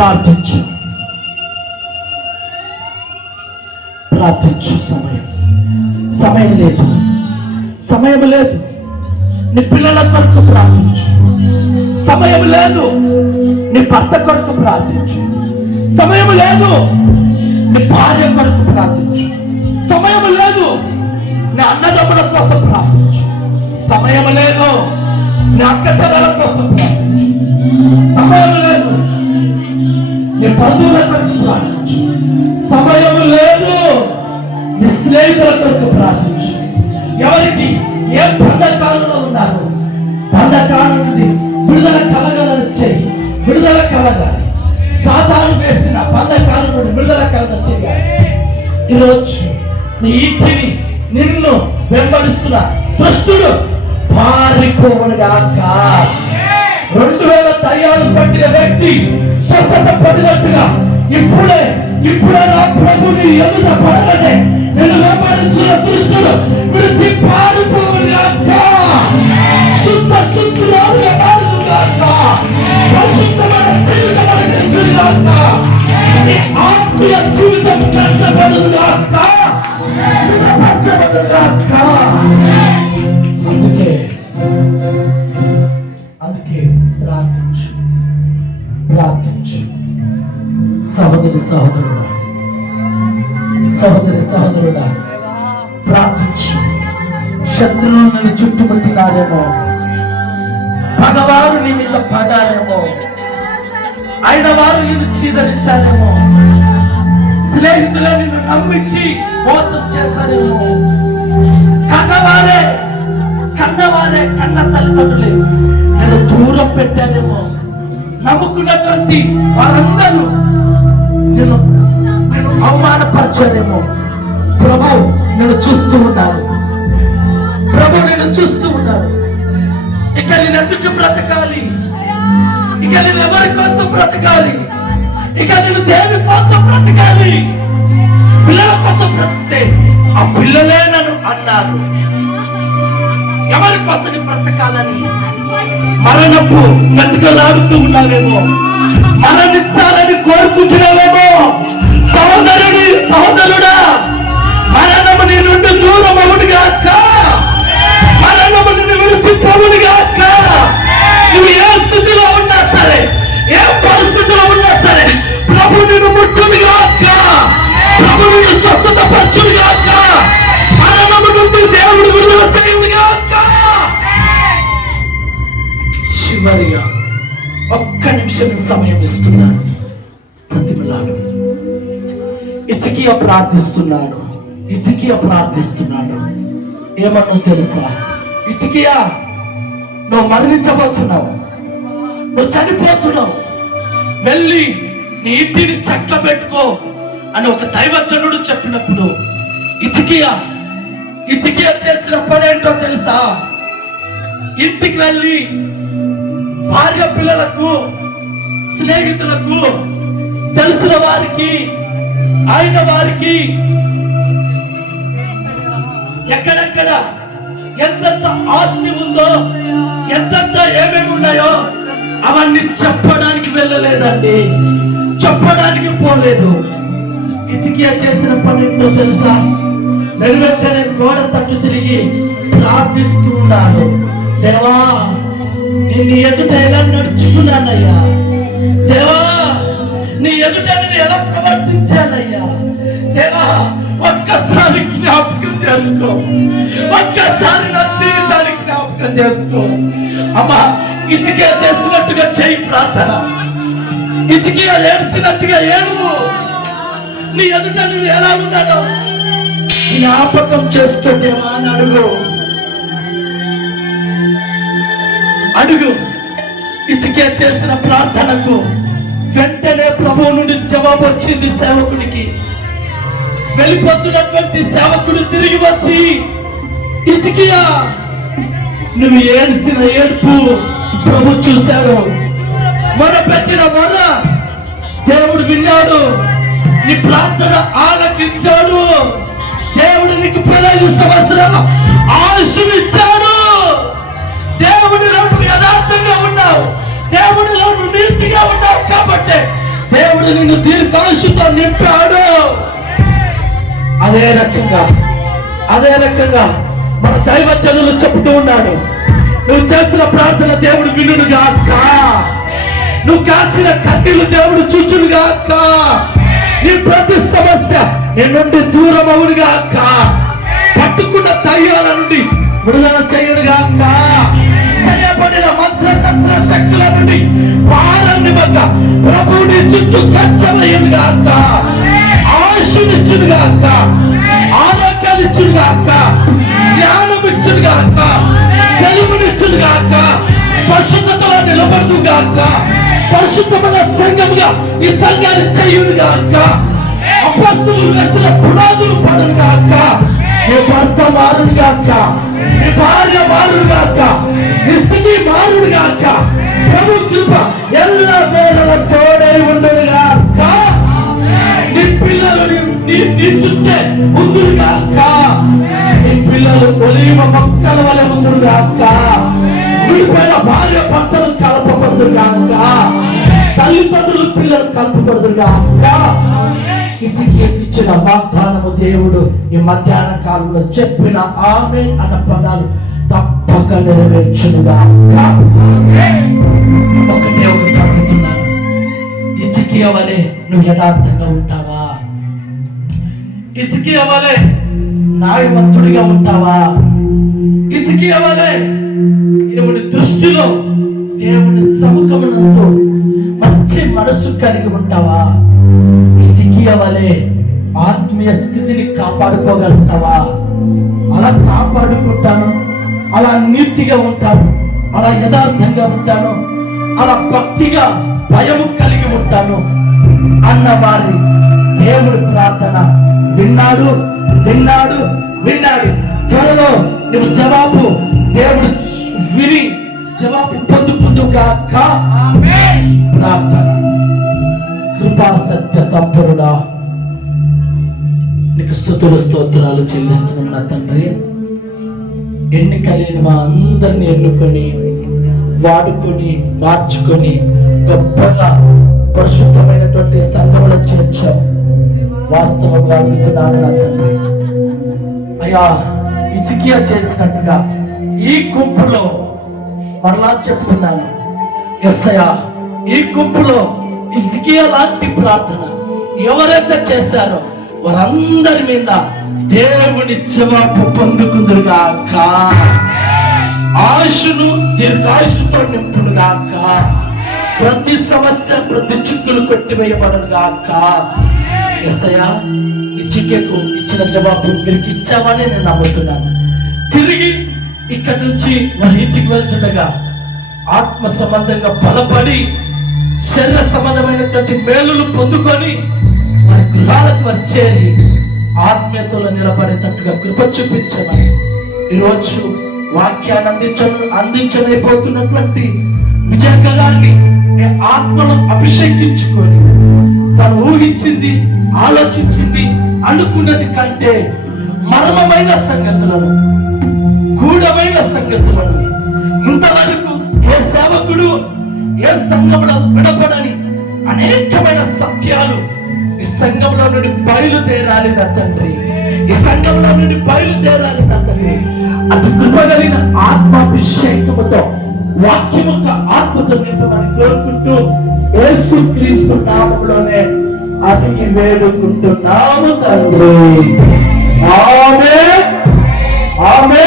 ప్రార్థించు. ప్రార్థించు సమయం. సమయం లేదు. సమయం లేదు. నీ పిల్లల కొరకు ప్రార్థించు. సమయం లేదు. నీ భర్త కొరకు ప్రార్థించు. సమయం లేదు. నీ భార్య కొరకు ప్రార్థించు. సమయం లేదు. నీ అన్నదమ్ముల కోసం ప్రార్థించు. సమయం లేదు. నీ అక్క చెల్లెల కోసం ప్రార్థించు. సమయం లేదు. నీ బంధువుల కొరకు ప్రార్థించు సమయం లేదు. నీ స్నేహితుల కొరకు ప్రార్థించు. ఎవరికి ఏ బంధకాలలో ఉన్నారు బంధకాల నుండి విడుదల కలగలని చెయ్యి. విడుదల కలగాలి. సాతాను వేసిన బంధకాల నుండి విడుదల కలగ చెయ్యాలి. ఈరోజు నీ ఇంటిని నిన్ను వెంబడిస్తున్న దుష్టుడు పారిపోవనుగాక. రెండు వేల తయారు పట్టిన వ్యక్తి స్వస్థత పడినట్టుగా ఇప్పుడే ఇప్పుడే నా ప్రభుని ఎదుట పడగనే నేను వెంబడించిన దుష్టుడు విడిచి పారిపోవుగాక శుద్ధ శుద్ధురాలుగా పరిశుద్ధమైన జీవితం ఆత్మీయ జీవితం కష్టపడుగాక అందుకే అందుకే ప్రార్థించు. ప్రార్థించు. సహోదరి సహోదరుడా సహోదరి సహోదరుడా ప్రార్థించు. శత్రువులను చుట్టుముట్టినారేమో పగవారు నీ మీద పడారేమో. ఆయన వారు నిన్ను చీదరించారేమో. స్నేహితులు నిన్ను నమ్మించి మోసం చేస్తారేమో. కన్నవారే కన్నవారే కన్న తల్లిదండ్రులే. నేను దూరం పెట్టారేమో. నమ్ముకున్నటువంటి వారందరూ నేను నేను అవమానపరిచారేమో. ప్రభు నేను చూస్తూ ఉన్నాను. ప్రభు నేను చూస్తూ ఉన్నాను. ఇక నేను ఎందుకు బ్రతకాలి? ఇక నేను ఎవరి కోసం బ్రతకాలి? ఇక నేను దేని కోసం బ్రతకాలి? పిల్లల కోసం బ్రతికితే ఆ పిల్లలే నన్ను అన్నారు. ఎవరి కోసం బ్రతకాలని? మరణపు బ్రతకలాడుతూ ఉన్నావేమో? మరణించాలని కోరుకుంటున్నావేమో? సహోదరుడి సహోదరుడా మరణము నీ నుండి దూరం సమయం ఇస్తున్నాను ప్రతిమలాడు ఇచికియ ప్రార్థిస్తున్నాడు ఇచికియ ప్రార్థిస్తున్నాడు ఏమన్నా తెలుసా? ఇచికియా నువ్వు మరణించబోతున్నావు. నువ్వు చనిపోతున్నావు. వెళ్ళి నీ ఇంటిని చెట్ల పెట్టుకో అని ఒక దైవజనుడు చెప్పినప్పుడు ఇచికియా ఇచికియా చేసిన పని ఏంటో తెలుసా? ఇంటికి వెళ్ళి భార్య పిల్లలకు స్నేహితులకు తెలిసిన వారికి ఆయన వారికి ఎక్కడెక్కడ ఎంతెంత ఆస్తి ఉందో ఎంతెంత ఏమేమి ఉన్నాయో అవన్నీ చెప్పడానికి వెళ్ళలేదండి. చెప్పడానికి పోలేదు. ఇచికియా చేసిన పనితో తెలుసా? వెనువెంటనే గోడ తట్టు తిరిగి ప్రార్థిస్తూ ఉన్నాడు. దేవా నేను ఎదుట ఎలా నడుచుకున్నానయ్యా? దేవా నీ ఎదుట నేను ఎలా ప్రవర్తించానయ్యా? దేవా ఒక్కసారి జ్ఞాపకం చేసుకో. ఒక్కసారి నా జీవితాన్ని జ్ఞాపకం చేసుకో. అమ్మా ఇచికే చేసినట్టుగా చేయి ప్రార్థన. ఇచికే ఏడ్చినట్టుగా ఏడువు నీ ఎదుట నువ్వు ఎలా ఉన్నాడో జ్ఞాపకం చేసుకోదేమా అని అడుగు. అడుగు. ఇచికే చేసిన ప్రార్థనకు వెంటనే ప్రభువు నుండి జవాబు వచ్చింది సేవకుడికి వెళ్ళిపోతున్నటువంటి సేవకుడు తిరిగి వచ్చి ఇచికియా నువ్వు ఏడ్చిన ఏడుపు ప్రభు చూశాడు. మొర పెట్టిన మొర దేవుడు విన్నాడు. నీ ప్రార్థన ఆలకించాడు. దేవుడు నీకు పదహైదు సంవత్సరాలు ఆయుష్నిచ్చాడు దేవుడిలో రెండు నీతిగా ఉన్నావు కాబట్టి దేవుడు నిన్ను దీర్ఘాంశతో నింపాడు. అదే రకంగా అదే రకంగా మన దైవ చదువులు చెబుతూ ఉన్నాడు నువ్వు చేసిన ప్రార్థన దేవుడు వినుడు కా నువ్వు కాచిన కట్టిలు దేవుడు చూచుడు కా నీ ప్రతి సమస్య నీ నుండి దూరం అవుడుగా పట్టుకున్న దయ్యాల నుండి విడుదల చేయుడుగా చేయబడిన మంత్రతంత్ర శక్తుల నుండి పాలని వద్ద ప్రభుని చుట్టూ కచ్చమయ్యుడుగా కా ఆశనిచ్చుడుగా కా ఆరోగ్యాన్నిచ్చుడుగా కా జ్ఞానం ఇచ్చుడుగా కా తెలుగునిచ్చుడుగా కా పరిశుద్ధతలో నిలబడుతుగా కా పరిశుద్ధమైన సంఘముగా ఈ సంఘాన్ని చేయుడుగా కా అపస్తులు వేసిన పునాదులు పడునుగా కా నీ భర్త మారుడు కా నీ భార్య మారుడు కా నీ స్థితి మారుడు కా ప్రభు కృప ఎల్ల వేళల తోడై ఉండుడుగా కా నీ పిల్లలు నీ- చుట్టే ముందుగా కా నీ పిల్లలు ఒలివ మొక్కల వలె ముందుగా నీ విడిపోయిన భార్య భర్తలు కలపబడుదుగా కా తల్లిదండ్రులు పిల్లలు కలపబడుదుగా కా ఇచ్చిన వాగ్దానము దేవుడు ఈ మధ్యాహ్న కాలంలో చెప్పిన ఆమె అన్న పదాలు తప్పక నెరవేర్చునుగా. కా. ఒకటే ఒకటి అడుగుతున్నాను ఇచ్చికి నువ్వు యథార్థంగా ఉంటావా? ఇచ్చికి వలె న్యాయవంతుడిగా ఉంటావా? ఇచ్చికి వలె దేవుడి దృష్టిలో దేవుడి సముఖమునందు మంచి మనసు కలిగి ఉంటావా? ఇచ్చికి వలె ఆత్మీయ స్థితిని కాపాడుకోగలుగుతావా? అలా కాపాడుకుంటాను. అలా నీతిగా ఉంటాను. అలా యథార్థంగా ఉంటాను. అలా భక్తిగా భయము కలిగి ఉంటాను. అన్న వారి దేవుడు ప్రార్థన విన్నాడు విన్నాడు విన్నాడు. త్వరలో నువ్వు జవాబు దేవుడు విని జవాబు పొందు పొందుగా ప్రార్థన. కృపా సత్య సంపరుడా నీకు స్థుతులు స్తోత్రాలు చెల్లిస్తున్న తండ్రి. ఎన్నిక లేని మా అందరిని ఎన్నుకొని వాడుకొని మార్చుకొని గొప్పగా పరిశుద్ధమైనటువంటి సంఘములో చేర్చాం. వాస్తవంగా అడుగుతున్నాను నా తండ్రి. అయ్యా ఇచికియా చేసినట్టుగా ఈ గుంపులో మరలా చెప్తున్నాను ఎస్ అయ్యా ఈ గుంపులో లాంటి ప్రార్థన ఎవరైతే చేశారో వారందరి మీద దేవుని జవాబు పొందుకుందురుగాక. ఆశును దీర్ఘాయుషుతో నింపుడుగాక ప్రతి సమస్య ప్రతి చిక్కులు కొట్టివేయబడుగాక ఎస్ఐయా ఈ చిక్కెకు ఇచ్చిన జవాబు మీరు ఇచ్చామని నేను నమ్ముతున్నాను. తిరిగి ఇక్కడి నుంచి వారి ఇంటికి వెళ్తుండగా ఆత్మ సంబంధంగా బలపడి శరీర సంబంధమైనటువంటి మేలులు పొందుకొని వారి గృహాలకు వచ్చేది ఆత్మీయతలో నిలబడేటట్టుగా కృప చూపించమని ఈరోజు వాక్యాన్ని అందించ అందించలేకపోతున్నటువంటి విజయక్క గారిని ఆత్మను అభిషేకించుకొని తను ఊహించింది ఆలోచించింది అనుకున్నది కంటే మర్మమైన సంగతులను గూఢమైన సంగతులను ఇంతవరకు ఏ సేవకుడు ఏ సంఘంలో విడపడని అనేకమైన సత్యాలు ఈ సంఘంలో నుండి బయలుదేరాలి నా తండ్రి. ఈ సంఘంలో నుండి బయలుదేరాలి నా తండ్రి. అటు కృపగలిగిన ఆత్మాభిషేకముతో వాక్యం యొక్క ఆత్మతో నింపమని కోరుకుంటూ యేసు క్రీస్తు నామంలోనే అడిగి వేడుకుంటున్నాము తండ్రి. ఆమె ఆమె